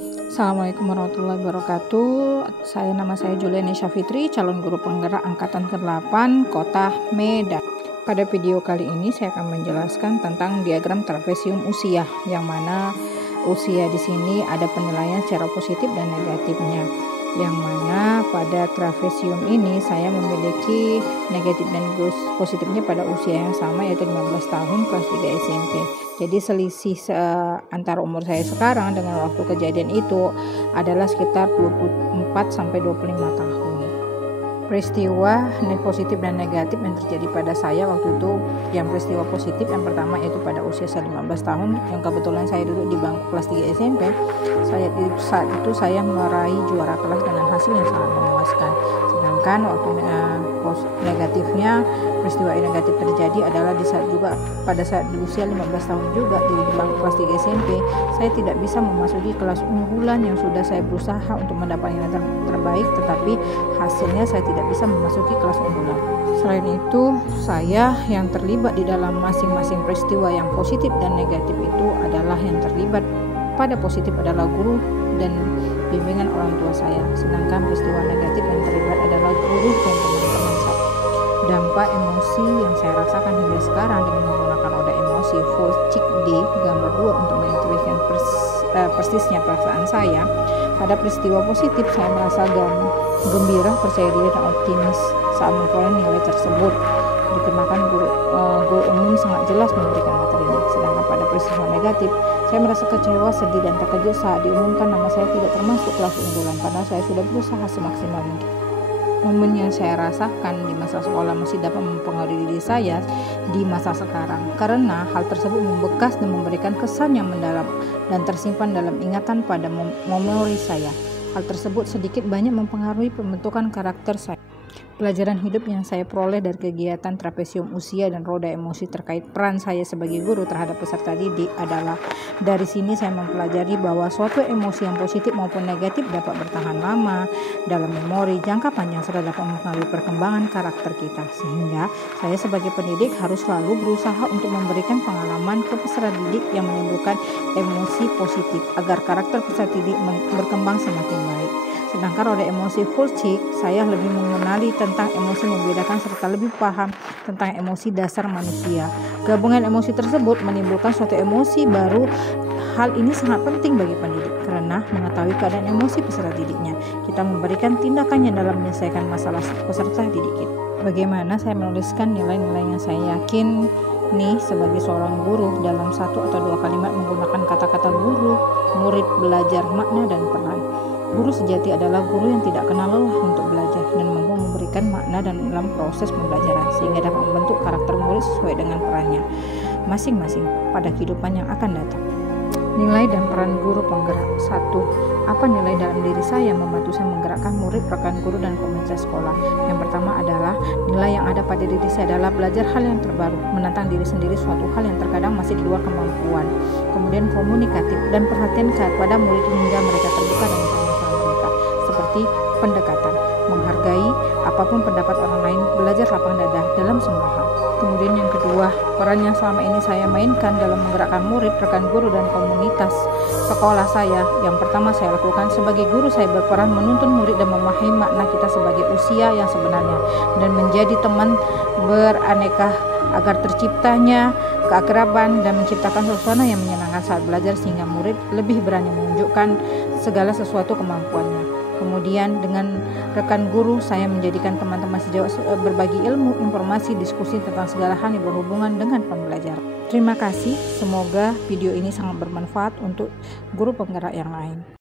Assalamualaikum warahmatullahi wabarakatuh. Nama saya Juliani Syafitri, calon guru penggerak angkatan ke-8 Kota Medan. Pada video kali ini saya akan menjelaskan tentang diagram trapesium usia, yang mana usia di sini ada penilaian secara positif dan negatifnya. Yang mana pada trapesium ini saya memiliki negatif dan positifnya pada usia yang sama, yaitu 15 tahun kelas 3 SMP. Jadi selisih antara umur saya sekarang dengan waktu kejadian itu adalah sekitar 24-25 tahun. Peristiwa positif dan negatif yang terjadi pada saya waktu itu, yang peristiwa positif yang pertama yaitu pada usia saya 15 tahun, yang kebetulan saya duduk di bangku kelas 3 SMP. Saat itu saya meraih juara kelas dengan hasil yang sangat memuaskan. Sedangkan waktu negatifnya, peristiwa negatif terjadi adalah pada saat di usia 15 tahun juga di bangku kelas 3 SMP, saya tidak bisa memasuki kelas unggulan yang sudah saya berusaha untuk mendapatkan nilai terbaik, tetapi hasilnya saya tidak bisa memasuki kelas unggulan. Selain itu, saya yang terlibat di dalam masing-masing peristiwa yang positif dan negatif itu adalah yang terlibat pada positif adalah guru dan bimbingan orang tua saya, sedangkan peristiwa negatif yang terlibat adalah guru dan teman-teman saya. Dampak emosi yang saya rasakan hingga sekarang dengan menggunakan roda emosi full chick di gambar 2 untuk mengintuisikan persisnya perasaan saya. Pada peristiwa positif saya merasa gembira, percaya diri dan optimis saat memperoleh nilai tersebut, dikarenakan guru umum sangat jelas memberikan materinya. Sedangkan pada peristiwa negatif saya merasa kecewa, sedih dan terkejut saat diumumkan nama saya tidak termasuk kelas unggulan, padahal saya sudah berusaha semaksimal mungkin. Momen yang saya rasakan di masa sekolah masih dapat mempengaruhi diri saya di masa sekarang, karena hal tersebut membekas dan memberikan kesan yang mendalam dan tersimpan dalam ingatan pada memori saya. Hal tersebut sedikit banyak mempengaruhi pembentukan karakter saya. Pelajaran hidup yang saya peroleh dari kegiatan trapesium usia dan roda emosi terkait peran saya sebagai guru terhadap peserta didik adalah, dari sini saya mempelajari bahwa suatu emosi yang positif maupun negatif dapat bertahan lama dalam memori jangka panjang serta dapat mempengaruhi perkembangan karakter kita. Sehingga saya sebagai pendidik harus selalu berusaha untuk memberikan pengalaman ke peserta didik yang menimbulkan emosi positif agar karakter peserta didik berkembang semakin baik. Sedangkan roda emosi full chick, saya lebih mengenali tentang emosi, membedakan serta lebih paham tentang emosi dasar manusia. Gabungan emosi tersebut menimbulkan suatu emosi baru. Hal ini sangat penting bagi pendidik karena mengetahui keadaan emosi peserta didiknya, kita memberikan tindakannya dalam menyelesaikan masalah peserta didik kita. Bagaimana saya menuliskan nilai-nilai yang saya yakin nih sebagai seorang guru dalam 1 atau 2 kalimat menggunakan kata-kata guru, murid, belajar, makna, dan peran. Guru sejati adalah guru yang tidak kenal lelah untuk belajar dan mampu memberikan makna dalam proses pembelajaran sehingga dapat membentuk karakter murid sesuai dengan perannya masing-masing pada kehidupan yang akan datang. Nilai dan peran guru penggerak. 1. Apa nilai dalam diri saya yang membantu saya menggerakkan murid, rekan guru, dan komunitas sekolah? Yang pertama adalah nilai yang ada pada diri saya adalah belajar hal yang terbaru, menantang diri sendiri suatu hal yang terkadang masih di luar kemampuan. Kemudian komunikatif dan perhatian kepada murid hingga mereka terbuka dengan permasalahan mereka, seperti pendekatan, menghargai apapun pendapat orang lain, belajar lapang dada dalam semua hal. Kemudian yang kedua, peran yang selama ini saya mainkan dalam menggerakkan murid, rekan guru, dan komunitas sekolah saya. Yang pertama saya lakukan sebagai guru, saya berperan menuntun murid dan memahami makna kita sebagai usia yang sebenarnya dan menjadi teman beraneka agar terciptanya keakraban dan menciptakan suasana yang menyenangkan saat belajar sehingga murid lebih berani menunjukkan segala sesuatu kemampuannya. Kemudian dengan rekan guru, saya menjadikan teman-teman sejauh berbagi ilmu, informasi, diskusi tentang segala hal yang berhubungan dengan pembelajaran. Terima kasih, semoga video ini sangat bermanfaat untuk guru penggerak yang lain.